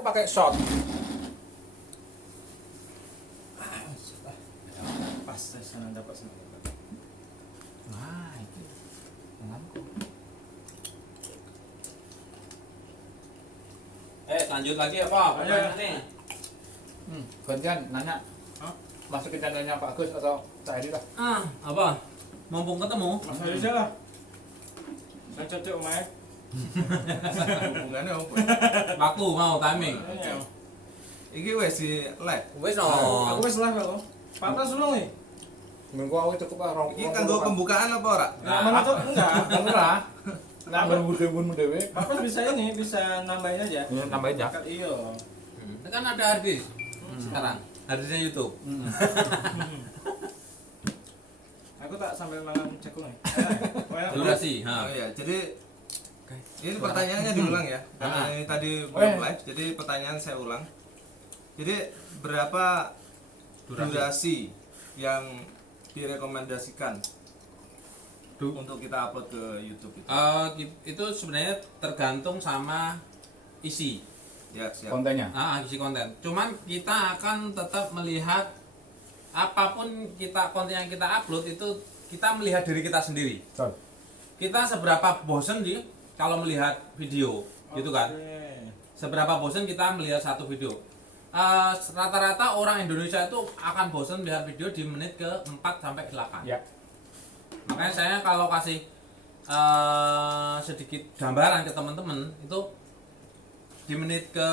Aku pakai shot. Pas senang dapat senang dapat. Nah, itu. Tanganku. Lanjut lagi apa? Pertanyaannya. Gantian nanya. Hah? Masukin channelnya Pak Agus atau Cak Edi lah. Apa? Mumpung ketemu. Mas aja lah. Saya cocok omah. Hubungannya apa? Waktu mau timing. Iki wes si live. Wes Aku wis live aku. Papa sulung nih. Minggu aku cukup lah rong. Iki kanggo pembukaan apa ora? Nah, mana tuh enggak. Bener lah. Nah, berbudu-budu dewe. Papa bisa ini, bisa nambahin aja. Ya, nambahin ya. Iya. Kan ada harddisk sekarang. Harddisknya YouTube. Aku tak sambil makan cekung nih. Durasi. Oh Ha. iya, jadi ini pertanyaannya diulang ya. Karena ini tadi Oh, belum iya. live, jadi pertanyaan saya ulang. Jadi berapa durasi yang direkomendasikan untuk kita upload ke YouTube itu? Itu sebenarnya tergantung sama isi. Ya, siap. Kontennya. Isi konten. Cuman kita akan tetap melihat apapun konten yang kita upload itu kita melihat diri kita sendiri. Betul. Kita seberapa bosen sih kalau melihat video, gitu kan? Seberapa bosen kita melihat satu video. Rata-rata orang Indonesia itu akan bosen melihat video di menit ke 4 sampai 8. Ya. Makanya saya kalau kasih sedikit gambaran ke teman-teman itu di menit ke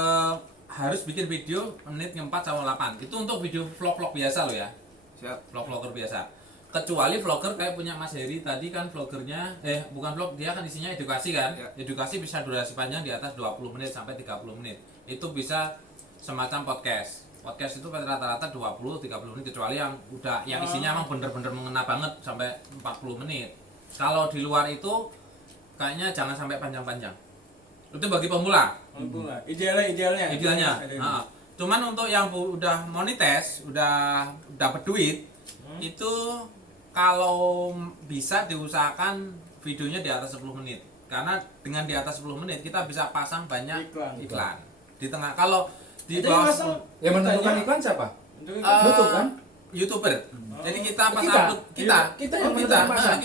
harus bikin video menit ke 4 sampai 8. Itu untuk video vlog-vlog biasa loh ya. Siap. Vlog-vlogger biasa. Kecuali vlogger kayak punya Mas Heri tadi kan vloggernya bukan vlog, dia kan isinya edukasi kan. Ya. Edukasi bisa durasi panjang di atas 20 menit sampai 30 menit. Itu bisa semacam podcast. Podcast itu rata-rata 20-30 menit kecuali yang isinya emang bener-bener mengena banget sampai 40 menit. Kalau di luar itu kayaknya jangan sampai panjang-panjang. Itu bagi pemula. Idealnya. Cuman untuk yang udah monetis, udah dapat duit, itu kalau bisa diusahakan videonya di atas 10 menit. Karena dengan di atas 10 menit kita bisa pasang banyak iklan. Di tengah kalau di bawah Yang menentukan iklan siapa? YouTube kan? YouTuber. Jadi kita pas upload Kita yang menentukan pasang.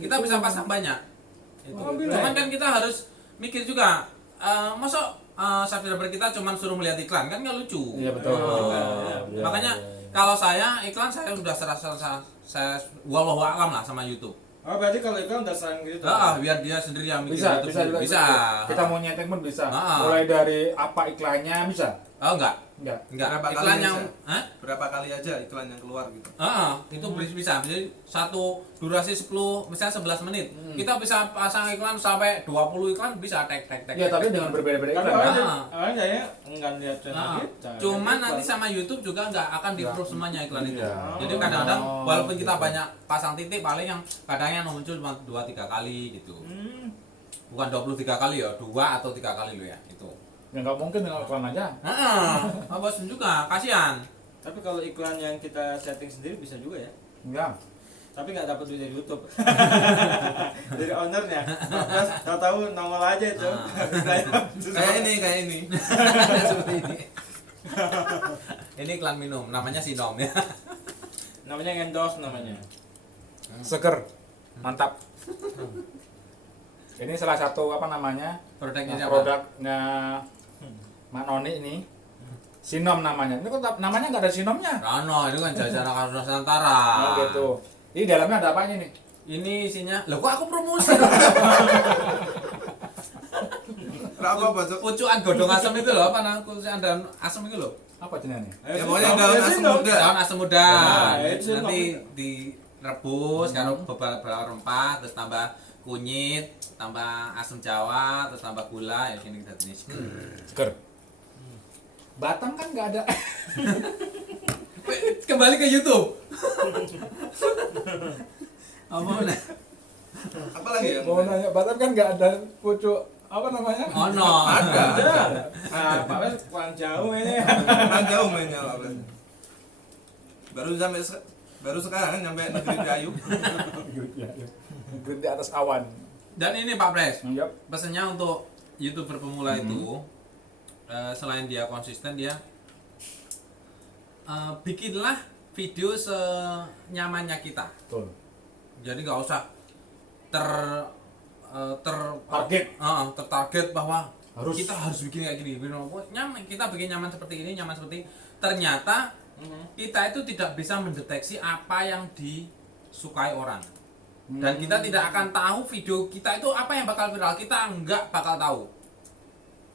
kita bisa pasang banyak. Alhamdulillah. Cuman kan kita harus mikir juga, masa subscriber kita cuma suruh melihat iklan kan nggak lucu. Iya betul. Iya. Makanya kalau saya iklan saya udah saya wallahu a'lam lah sama YouTube. Oh, berarti kalau iklan udah sering gitu. Biar dia sendiri yang mikir Bisa, YouTube. bisa juga. Bisa. Kita mau nyeting pun bisa. Ah. Mulai dari apa iklannya bisa. Oh enggak. Enggak. Berapa Iklan kali yang aja? Berapa kali aja iklan yang keluar gitu? itu bisa. Jadi satu durasi 10 misalnya 11 menit. Kita bisa pasang iklan sampai 20 iklan bisa tek. Ya, tapi dengan berbeda-beda Tapi iklan. Kan? awalnya saya enggak lihat channel kita. Cuman nanti sama YouTube juga nggak akan di-approve semuanya iklan itu. Iya. Jadi kadang-kadang walaupun kita banyak pasang titik paling yang kadang yang muncul cuma 2-3 kali gitu. Bukan 23 kali ya, 2 atau 3 kali lo ya itu. Ya nggak mungkin dengan iklan aja. Bosan juga, kasihan. Tapi kalau iklan yang kita setting sendiri bisa juga ya. Enggak. Tapi nggak dapat duit dari YouTube. Dari ownernya. Tahu-tahu nongol aja itu. Kayak ini. Seperti ini. Ini iklan minum, namanya Sinom ya. Namanya endorse namanya. Seger. Mantap. Ini salah satu Produknya siapa? produknya Mak Noni ini. Sinom namanya. Ini kok namanya nggak ada sinomnya? Rano, itu kan jajanan Karo Nusantara. Oh gitu. Ini dalamnya ada apanya nih? Ini isinya, loh kok aku promosi? Apa Cok? Pucukan godong asam itu loh, apa namanya? Pucukan daun asam itu loh. Apa jenenge? Ya pokoknya daun asam muda. Daun asam muda. itu Nanti direbus karo beberapa rempah, terus tambah kunyit, tambah asam jawa, terus tambah gula, ya gini kita jenis. Seger. Batam kan nggak ada. Kembali ke YouTube. Apa nih? Apa lagi ya? Mau nanya, Batam kan nggak ada pucuk apa namanya? Oh no. Ada. Nah, Pak Wes kurang jauh ini. Kan jauh mainnya Pak Bes. Baru sekarang kan nyampe negeri kayu. Di atas awan. Dan ini Pak Pres, Yap. pesannya untuk YouTuber pemula itu selain dia konsisten, dia bikinlah video senyamannya kita. Betul. Jadi nggak usah ter Target. tertarget bahwa Harus. kita harus bikin kayak gini. Nyaman, kita bikin nyaman seperti ini, nyaman seperti ini. Ternyata kita itu tidak bisa mendeteksi apa yang disukai orang. Dan kita tidak akan tahu video kita itu apa yang bakal viral. Kita nggak bakal tahu.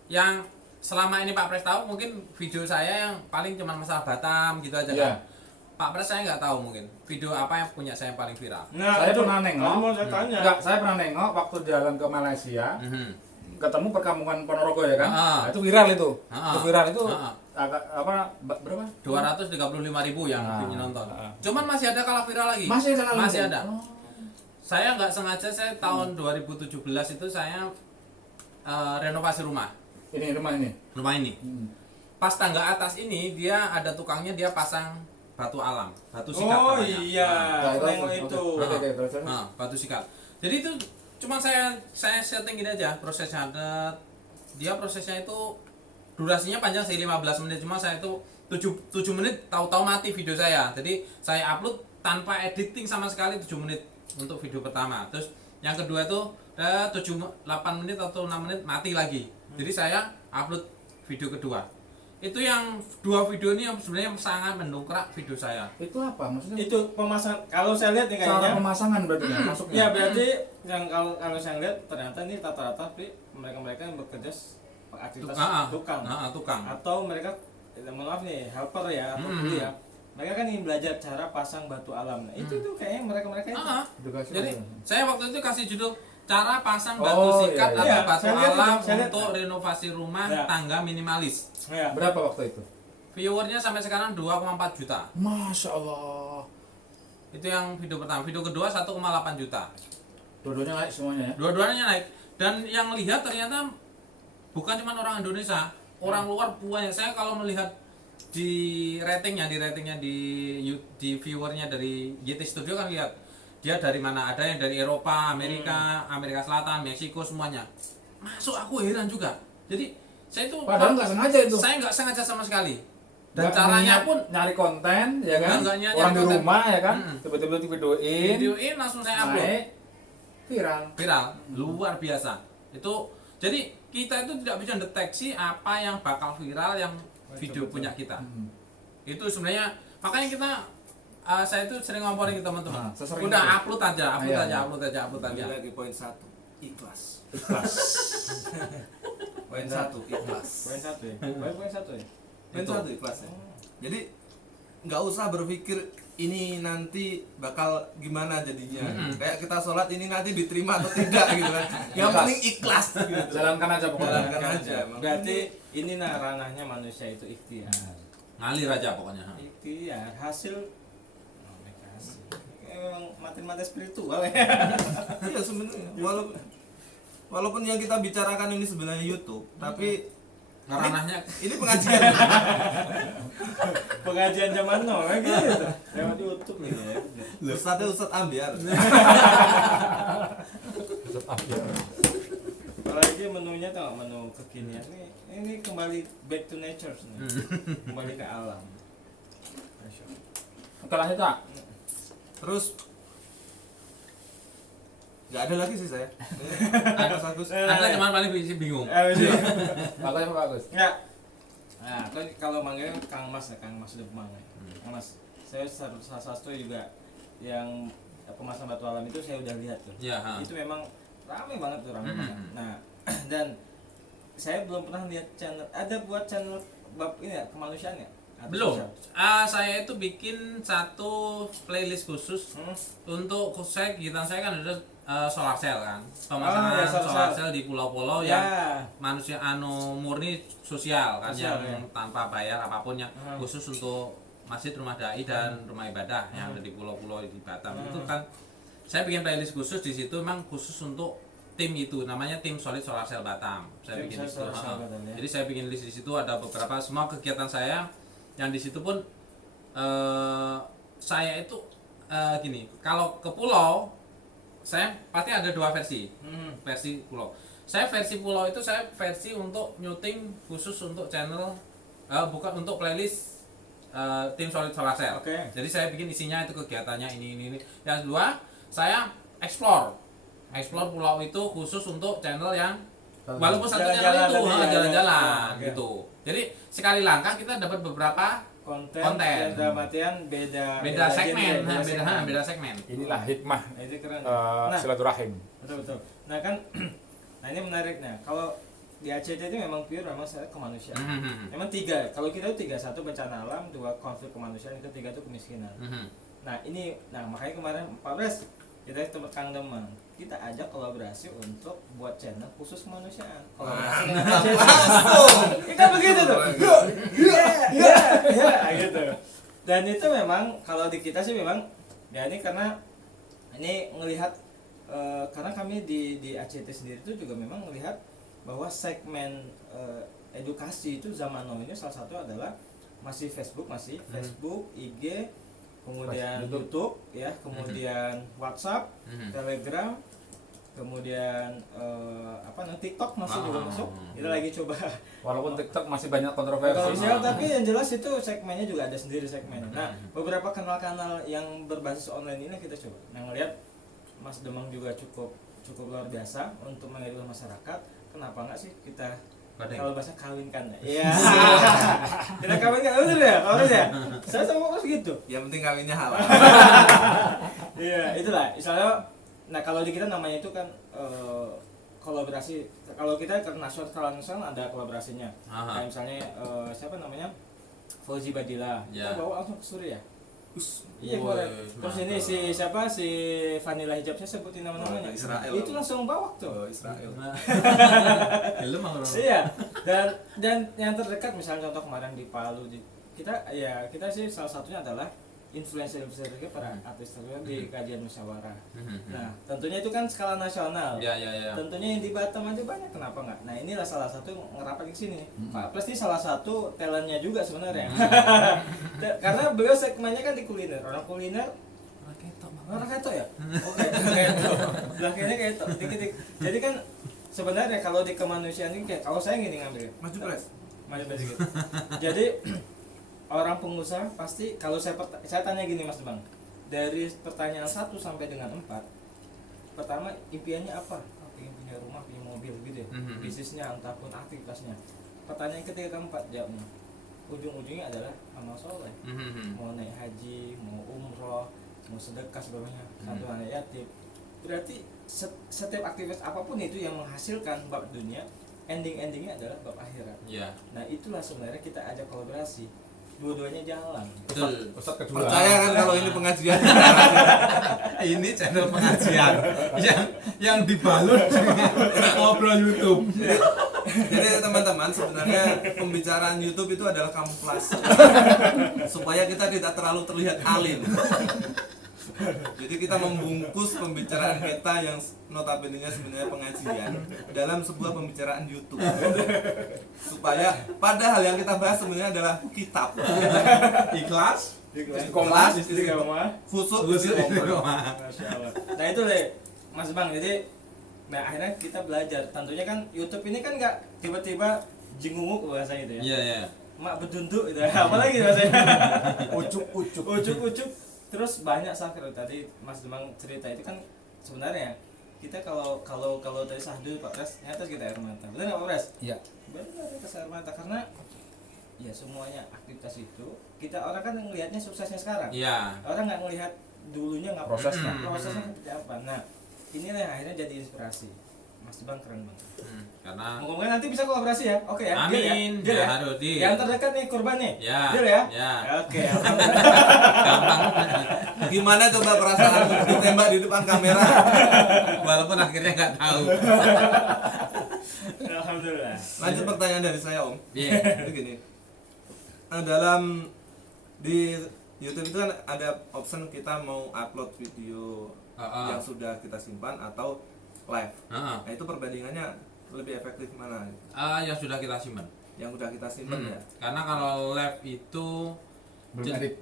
Yang selama ini Pak Pres tahu mungkin video saya yang paling cuma masalah Batam gitu aja Iya. kan. Pak Pres saya nggak tahu mungkin video apa yang punya saya yang paling viral. Nah, Saya itu pernah nengok. kamu mau saya tanya. Enggak, saya pernah nengok waktu jalan ke Malaysia, ketemu perkampungan Ponorogo ya kan. Nah, itu viral itu. Itu viral itu berapa? 235.000 yang nonton. Cuman masih ada kalah viral lagi. Masih ada. Masih ada. Saya nggak sengaja, saya tahun 2017 itu saya renovasi rumah. Ini rumah ini. Rumah ini. Pas tangga atas ini dia ada tukangnya, dia pasang batu alam, batu sikat Oh namanya. iya, Nah, itu. Oke, terus. Batu sikat. Jadi itu cuman saya setting gini aja prosesnya. Dia prosesnya itu durasinya panjang sih 15 menit, cuma saya itu 7 menit tahu-tahu mati video saya. Jadi saya upload tanpa editing sama sekali 7 menit untuk video pertama. Terus yang kedua itu 8 menit atau 6 menit mati lagi. Jadi saya upload video kedua. Itu yang 2 video ini yang sebenarnya sangat mendongkrak video saya. Itu apa maksudnya? Itu pemasangan. Kalau saya lihat nih Cara kayaknya. pemasangan berarti ya masuknya. Ya berarti yang kalau saya lihat ternyata ini rata-rata mereka yang bekerja aktivitas tukang. Tukang. Atau mereka mohon maaf nih helper ya atau kuli ya. Mereka kan ingin belajar cara pasang batu alam. Nah, itu tuh kayaknya mereka itu. Edukasi Jadi apa? saya waktu itu kasih judul cara pasang batu Oh, sikat iya, atau iya. batu Saya lihat alam itu, saya lihat. untuk renovasi rumah Ya. tangga minimalis. Ya. Berapa waktu itu? Viewernya sampai sekarang 2,4 juta. Masya Allah. Itu yang video pertama. Video kedua 1,8 juta. Dua-duanya naik semuanya ya. Dua-duanya naik. Dan yang lihat ternyata bukan cuma orang Indonesia, orang luar banyak. Saya kalau melihat di ratingnya di viewernya dari YT Studio kan lihat dia dari mana, ada yang dari Eropa, Amerika Selatan, Meksiko, semuanya masuk. Aku heran juga. Jadi saya itu Padahal nggak sengaja itu. saya nggak sengaja sama sekali. Dan Nggak caranya niat pun nyari konten ya kan. Nggak nyari Orang di konten. rumah ya kan. Mm. Tiba-tiba videoin. videoin langsung saya upload. Naik. Viral. Luar biasa. Itu jadi kita itu tidak bisa deteksi apa yang bakal viral yang video punya kita. Itu sebenarnya makanya kita saya itu sering ngomongin ke teman-teman. Sesering Udah itu. upload aja. Ini lagi poin 1, ikhlas. Poin 1, ikhlas. Poin 1 ya. Poin 1 ya. Poin Itu. 1 ikhlas ya. Jadi nggak usah berpikir ini nanti bakal gimana jadinya. Kayak kita sholat ini nanti diterima atau tidak gitu kan. Yang penting ikhlas gitu. Jalankan aja pokoknya. Jalankan aja. Berarti ini ranahnya manusia itu ikhtiar. Ngalir aja pokoknya. Ikhtiar hasil emang mati-mati spiritual ya. Iya sebenarnya. Walaupun yang kita bicarakan ini sebenarnya YouTube, tapi Ranahnya ini pengajian. Pengajian zaman now kayak gitu. Lewat YouTube nih ya. Ustadznya Ustadz Ambiar. Apalagi menunya tuh menu kekinian nih. Ini kembali back to nature nih. Kembali ke alam. Oke lanjut Kak. Terus nggak ada lagi sih saya. Agus. Anda cuman paling bingung. Bagus Bagus apa bagus? Enggak. Nah, kalau manggilnya Kang Mas ya, Kang Mas Demang ya. Kang Mas, saya salah satu juga yang pemasangan batu alam itu saya udah lihat tuh. Ya, Itu memang ramai banget tuh ramai banget. Nah, dan saya belum pernah lihat channel, ada buat channel bab ini ya, kemanusiaan ya? Atau Belum. sosial? Saya itu bikin satu playlist khusus untuk kegiatan saya kan ada solar cell kan. Pemasangan ya, solar cell di pulau-pulau Ya. yang manusia murni sosial kan, Sosial, yang ya. tanpa bayar apapun, yang khusus untuk masjid, rumah dai dan rumah ibadah yang ada di pulau-pulau di Batam. Itu kan saya bikin playlist khusus di situ, memang khusus untuk tim itu, namanya tim Solid Solar Cell Batam. Saya Tim bikin di situ. Solar Cell Batam, ya. Jadi saya bikin list di situ, ada beberapa semua kegiatan saya yang di situ pun saya itu gini, kalau ke pulau saya pasti ada dua versi. Versi pulau. Saya versi pulau itu saya versi untuk nyuting khusus untuk channel bukan untuk playlist tim Solid Solar Cell. Oke. Jadi saya bikin isinya itu kegiatannya ini. Yang kedua, saya explore pulau itu khusus untuk channel yang walaupun satu channel itu jalan-jalan Oke. gitu. Jadi sekali langkah kita dapat beberapa konten. Konten. Yang dalam artian beda segmen, genre, beda segmen. Inilah hikmah Nah, itu keren. silaturahim. Betul. Nah kan, nah ini menarik. Nah kalau di ACT itu memang pure memang saya kemanusiaan. Memang 3. Kalau kita itu 3, 1 bencana alam, 2 konflik kemanusiaan, ketiga itu kemiskinan. Nah ini, makanya kemarin Pak Bres kita tempat Kang Demang, kita ajak kolaborasi untuk buat channel khusus kemanusiaan. Kolaborasi dengan ACT. Kan begitu tuh. Ya, gitu. Dan itu memang kalau di kita sih memang ya ini karena ini ngelihat karena kami di ACT sendiri itu juga memang melihat bahwa segmen edukasi itu zaman now ini salah satu adalah masih Facebook, IG, kemudian YouTube ya, kemudian WhatsApp, Telegram, kemudian TikTok masih juga masuk. Kita lagi coba. Walaupun TikTok masih banyak kontroversi. Kontroversial, tapi yang jelas itu segmennya juga ada sendiri segmennya. Nah, beberapa kanal-kanal yang berbasis online ini kita coba. Nah, ngelihat Mas Demang juga cukup luar biasa untuk mengedukasi masyarakat. Kenapa enggak sih kita kalau bahasa kawinkan ya? Iya. Kita kawinkan, betul ya? Harus ya? Saya sama Mas gitu. Yang penting kawinnya halal. Iya, itulah. Misalnya, nah kalau di kita namanya itu kan kolaborasi. Kalau kita ke nasional ada kolaborasinya. Kayak misalnya siapa namanya? Fauzi Badila. Kita bawa langsung ke Suriah. Iya boleh. Terus ini si Vanilla Hijab saya sebutin nama-namanya. Israel. Itu langsung bawa tuh. Israel. Iya. Dan yang terdekat misalnya contoh kemarin di Palu kita sih salah satunya adalah influencer para artis terkenal di kajian musyawarah. Nah, tentunya itu kan skala nasional. Ya. Tentunya yang di Batam aja banyak, kenapa nggak? Nah, inilah salah satu ngerapat ke sini. Pak Pres ini salah satu talentnya juga sebenarnya. Karena beliau segmennya kan di kuliner. Orang kuliner orang keto ya? Oke, keto. Belakangnya keto, dikit-dikit. Jadi kan sebenarnya kalau di kemanusiaan ini kayak kalau saya gini ngambil. Maju Pres. Maju sedikit. Jadi orang pengusaha pasti kalau saya tanya gini Mas Demang, dari pertanyaan 1 sampai dengan 4, pertama impiannya apa? Pengen punya rumah, punya mobil gitu ya, bisnisnya ataupun aktivitasnya. Pertanyaan ketiga keempat jawabnya ujung-ujungnya adalah amal soleh, mau naik haji, mau umroh, mau sedekah sebagainya, satu anak yatim. Berarti setiap aktivitas apapun itu yang menghasilkan bab dunia, endingnya adalah bab akhirat. Nah itulah sebenarnya kita ajak kolaborasi. Dua-duanya jalan. Betul. Ustaz kedua. Percaya kan kalau ini pengajian. Ini channel pengajian yang dibalut dengan ngobrol YouTube. Jadi teman-teman sebenarnya pembicaraan YouTube itu adalah kamuflase supaya kita tidak terlalu terlihat alim. Jadi kita membungkus pembicaraan kita yang notabene-nya sebenarnya pengajian dalam sebuah pembicaraan YouTube. Supaya padahal yang kita bahas sebenarnya adalah kitab. Ikhlas, Istiqomah, khusuk, Masya Allah. Nah itu deh Mas Bang, jadi akhirnya kita belajar. Tentunya kan YouTube ini kan nggak tiba-tiba jengunguk bahasanya itu ya. Iya. Mak bedunduk gitu. Apalagi bahasanya. Ucuk. Terus banyak sakit tadi Mas Demang cerita itu kan sebenarnya kita kalau tadi sahdu Pak Pres ternyata kita air mata. Benar nggak Pak Pres? Iya. Benar kita air mata karena ya semuanya aktivitas itu kita orang kan ngelihatnya suksesnya sekarang. Iya. Orang nggak ngelihat dulunya nggak Prosesnya. prosesnya seperti apa. Nah inilah yang akhirnya jadi inspirasi. Mas Demang keren banget. Karena Mungkin nanti bisa kolaborasi ya. Oke ya. amin. Deal ya. Harus di. Yang terdekat nih kurban nih. Ya. Deal ya. Ya. Oke. Gampang. Gimana coba perasaan ditembak di depan kamera? Walaupun akhirnya nggak tahu. Alhamdulillah. Lanjut pertanyaan dari saya Om. Iya. Jadi gini, dalam di YouTube itu kan ada option kita mau upload video yang sudah kita simpan atau live. Nah itu perbandingannya lebih efektif mana? Yang sudah kita simpan. Yang sudah kita simpan ya. Karena kalau live itu Belum edit.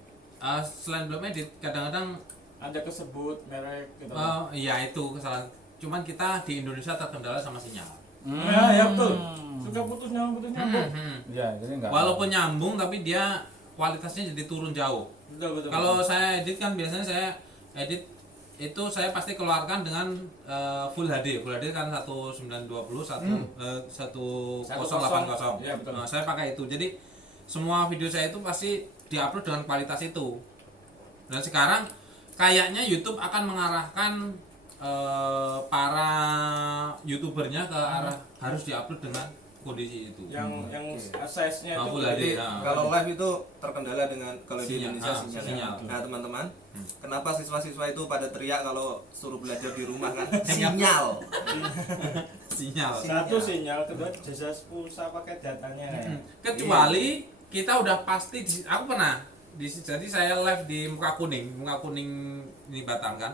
selain belum edit, kadang-kadang Ada kesebut merek gitu. iya itu kesalahan. Cuman kita di Indonesia terkendala sama sinyal. Ya betul. Suka putus nyambung. Ya, jadi enggak. Walaupun nyambung tapi dia kualitasnya jadi turun jauh. Betul. Kalau saya edit kan biasanya saya edit itu saya pasti keluarkan dengan full HD. Full HD kan 1920 1080. Ya, betul. Nah, saya pakai itu. Jadi semua video saya itu pasti diupload dengan kualitas itu. Dan sekarang kayaknya YouTube akan mengarahkan para YouTubernya ke arah harus diupload dengan kondisi itu. Yang size-nya itu Full Jadi HD. kalau live itu terkendala dengan kalau di Sinyal. Indonesia Ah, sinyal. sinyal. Nah teman-teman, kenapa siswa-siswa itu pada teriak kalau suruh belajar di rumah kan? Sinyal. Sinyal. satu sinyal, kedua jasa pulsa pakai datanya. Kecuali kita udah pasti aku pernah jadi saya live di muka kuning ini Batam kan.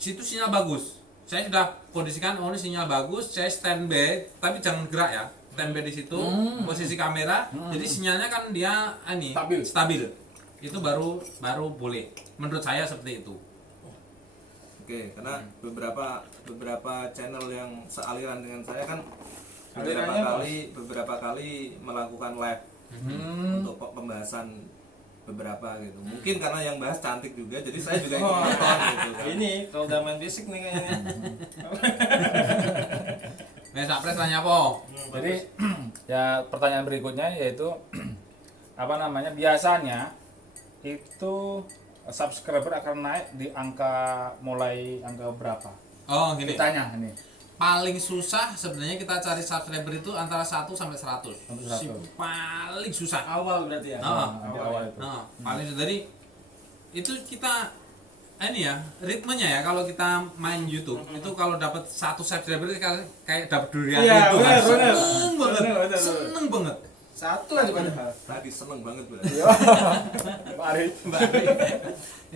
Situ sinyal bagus. Saya sudah kondisikan ini sinyal bagus, saya standby tapi jangan gerak ya. Standby di situ, posisi kamera. Jadi sinyalnya kan dia stabil. Itu baru boleh. Menurut saya seperti itu. Oke, karena beberapa channel yang sealiran dengan saya kan Alirannya beberapa kali melakukan live untuk pembahasan beberapa gitu. Mungkin karena yang bahas cantik juga, jadi saya juga ikut nonton gitu kan. Ini kalau udah main fisik nih kayaknya. Sapres tanya apa? Jadi ya pertanyaan berikutnya yaitu apa namanya? Biasanya itu subscriber akan naik di mulai angka berapa? Oh, gini. Ditanya ini. Paling susah sebenarnya kita cari subscriber itu antara 1 sampai 100. Sampai 100. Paling susah. Awal berarti ya. Di awal itu. Paling susah. Jadi itu kita ini ya ritmenya ya kalau kita main YouTube itu kalau dapat 1 subscriber kayak dapat durian Iya, itu benar. Benar. seneng banget. Satu aja padahal. Tadi seneng banget bro. Mari.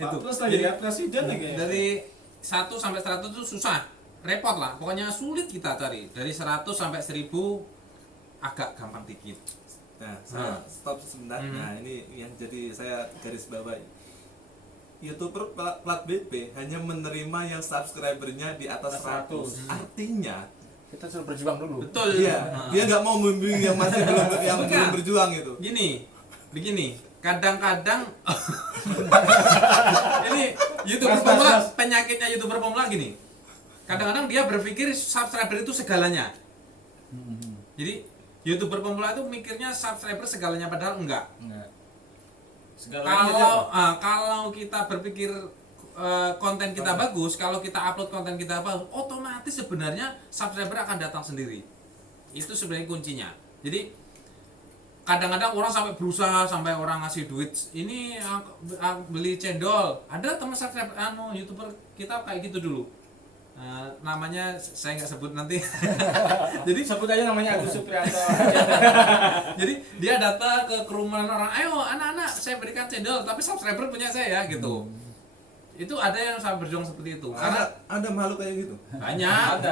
Itu Terus lagi lihat presiden lagi. dari 1 sampai 100 itu susah, repot lah, pokoknya sulit kita cari. Dari 100 sampai 1000 agak gampang dikit. Nah, saya stop sebentar. Nah, ini yang jadi saya garis bawahi. YouTuber plat BP hanya menerima yang subscribernya di atas 100. Artinya Kita suruh berjuang dulu. Betul. dia nggak mau membimbing yang masih belum Bukan. berjuang itu. Begini, kadang-kadang ini YouTuber Mas. pemula, penyakitnya YouTuber pemula gini. Kadang-kadang dia berpikir subscriber itu segalanya. Jadi YouTuber pemula itu mikirnya subscriber segalanya padahal enggak. Kalau kita berpikir konten kita bagus, kalau kita upload konten kita bagus, otomatis sebenarnya subscriber akan datang sendiri. Itu sebenarnya kuncinya. Jadi kadang-kadang orang sampai berusaha sampai orang ngasih duit ini beli cendol. Ada teman subscriber YouTuber kita kayak gitu dulu. Namanya saya nggak sebut nanti. Jadi sebut aja namanya Agus Supriyanto. Jadi dia datang ke kerumunan orang, ayo anak-anak saya berikan cendol, tapi subscriber punya saya gitu. Itu ada yang saya berjuang seperti itu. Karena Ada makhluk kayak gitu. banyak. Ada.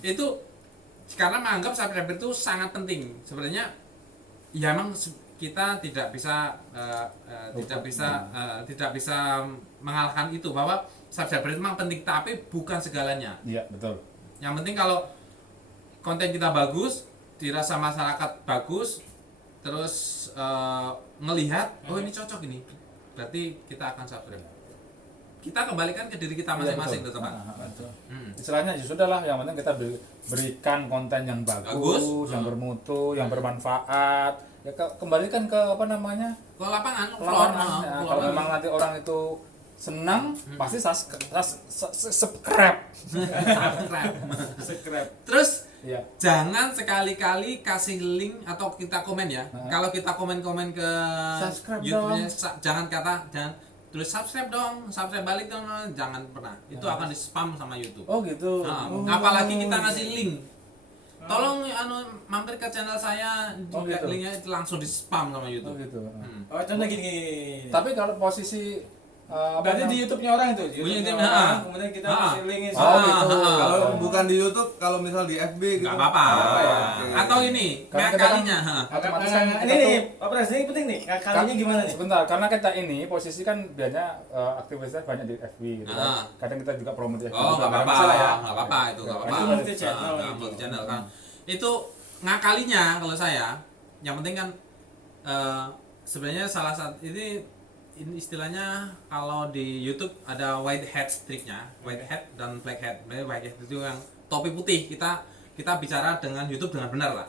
Itu karena menganggap subscriber itu sangat penting. Sebenarnya ya emang kita tidak bisa tidak bisa mengalahkan itu bahwa subscriber itu memang penting, tapi bukan segalanya. Iya, betul. Yang penting kalau konten kita bagus, dirasa masyarakat bagus, terus ngelihat oh ini cocok ini, berarti kita akan subscribe. Kita kembalikan ke diri kita masing-masing, Iya, teman. betul. Istilahnya ya sudah lah, yang penting kita berikan konten yang bagus. Yang bermutu, yang bermanfaat. Ya kembalikan ke apa namanya? Ke lapangan, Ke lapangan. Ya, kalau memang nanti orang itu senang, pasti subscribe. Subscribe. Terus Iya. jangan sekali-kali kasih link atau kita komen ya. Kalau kita komen-komen ke Subscribe YouTube-nya, jangan tulis subscribe dong, subscribe balik dong, jangan pernah. Itu akan di spam sama YouTube. Oh gitu. Apalagi kita ngasih link. Tolong mampir ke channel saya, juga gitu. linknya itu langsung di spam sama Oh YouTube. gitu. Oh, contoh gini. Tapi kalau posisi Berarti di YouTube-nya orang itu. Punya YouTube-nya YouTube-nya, orang, ah. kemudian kita Ah. kasih linknya. Oh, gitu. Kalau bukan di YouTube, kalau misal di FB gitu. Nggak apa-apa. ya. Atau ini Karena kita kan- ngakalinya. Otomatis kan kita ini tuh- nih, Pak Pres, ini penting nih. Kalinya gimana nih? Sebentar, karena kita ini posisi kan biasanya aktivitasnya banyak di FB gitu kan. Ah. Kadang kita juga promo di FB. Oh, juga. nggak apa-apa, Masalah ya. nggak apa-apa itu nggak apa-apa. Itu multi channel Nggak gitu. multi channel kan. Itu ngakalinya kalau saya, yang penting kan sebenarnya salah satu ini istilahnya kalau di YouTube ada white hat tricknya, white hat dan black hat. Sebenarnya white hat itu yang topi putih. Kita bicara dengan YouTube dengan benar lah.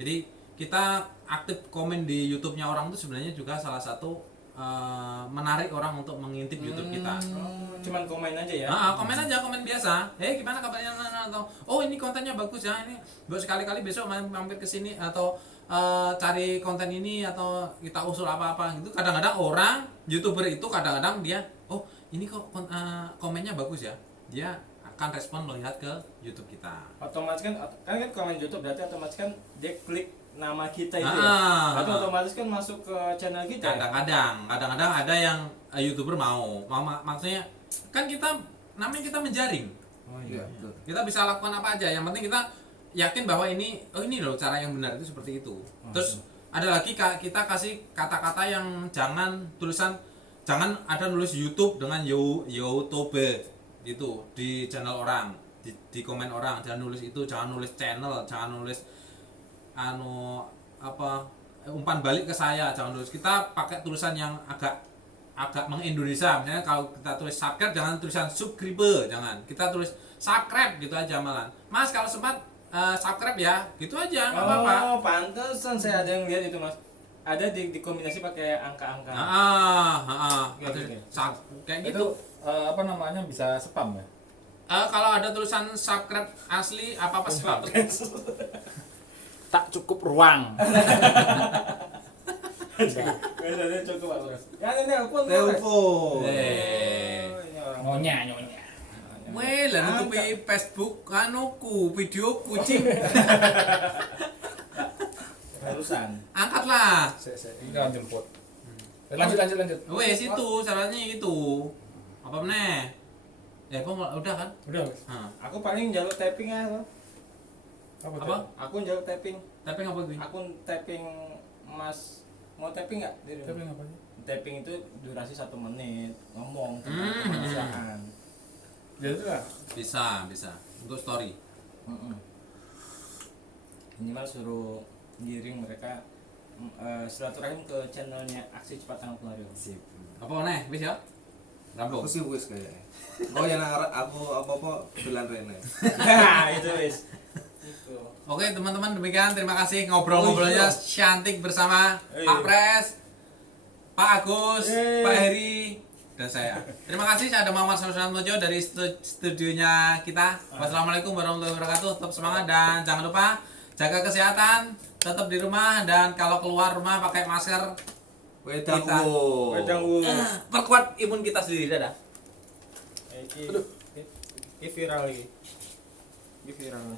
Jadi kita aktif komen di YouTube-nya orang itu sebenarnya juga salah satu menarik orang untuk mengintip YouTube kita. Oh, cuman komen aja ya. Komen aja, komen biasa. Gimana kabarnya? Atau oh ini kontennya bagus ya, ini buat sekali-kali besok mampir ke sini atau cari konten ini atau kita usul apa-apa gitu. Kadang-kadang orang YouTuber itu kadang-kadang dia oh ini kok komennya bagus ya. Dia akan respon melihat ke YouTube kita. Otomatis kan komen YouTube berarti otomatis kan dia klik nama kita itu ya. Berarti otomatis kan masuk ke channel kita. Ya? Kadang-kadang ada yang YouTuber mau maksudnya kan kita namanya kita menjaring. Oh Iya, iya. betul. Kita bisa lakukan apa aja, yang penting kita yakin bahwa ini loh cara yang benar itu seperti itu. Terus ada lagi kita kasih kata-kata yang jangan ada nulis YouTube dengan YouTube gitu di channel orang, di komen orang, jangan nulis itu, jangan nulis channel, jangan nulis umpan balik ke saya, jangan nulis. Kita pakai tulisan yang agak mengindonesia. Misalnya kalau kita tulis subscribe jangan tulisan subscribe, jangan. Kita tulis subscribe gitu aja malah. Mas kalau sempat subscribe ya, gitu aja, nggak apa-apa. Oh, pantesan saya ada yang lihat itu, Mas. Ada dikombinasi pakai angka-angka. Gitu. Kayak Itu gitu. bisa spam ya? Kalau ada tulisan subscribe asli apa spam? Tak cukup ruang. Biasanya cukup Pak Pres. Ya ini telepon. Telepon. Ini orang. Nyonya. Weh, lah nutupi Facebook video kucing. Urusan. Angkatlah. Ini kan jemput. Lanjut. Wes itu caranya itu. Apa meneh? Udah kan? Udah. Hah. Aku paling jalur tapping aja. Apa? Aku jalur tapping. Tapi apa gue? Aku tapping Mas. Mau tapping nggak? Tapping apa sih? Tapping itu durasi 1 menit ngomong tentang kemanusiaan. Ya itu lah. Bisa untuk story. Minimal suruh giring mereka silaturahim ke channelnya Aksi Cepat Tanggap Mario. Sip. Apa meneh? Wis ya? Aku Rampung. sih wis kayaknya. Oh yang aku apa bilang Rene. Nah, itu wis. Itu. Oke teman-teman, demikian terima kasih ngobrol-ngobrolnya cantik bersama Pak Pres, Pak Agus, Pak Heri, dan saya. Terima kasih, saya ada Muhammad Sanusi Mojo dari studionya kita. Wassalamualaikum warahmatullahi wabarakatuh. Tetap semangat dan jangan lupa jaga kesehatan, tetap di rumah, dan kalau keluar rumah pakai masker. Wedang Kita- wo. Perkuat imun kita sendiri. Dadah. Ini viral lagi. Ini viral.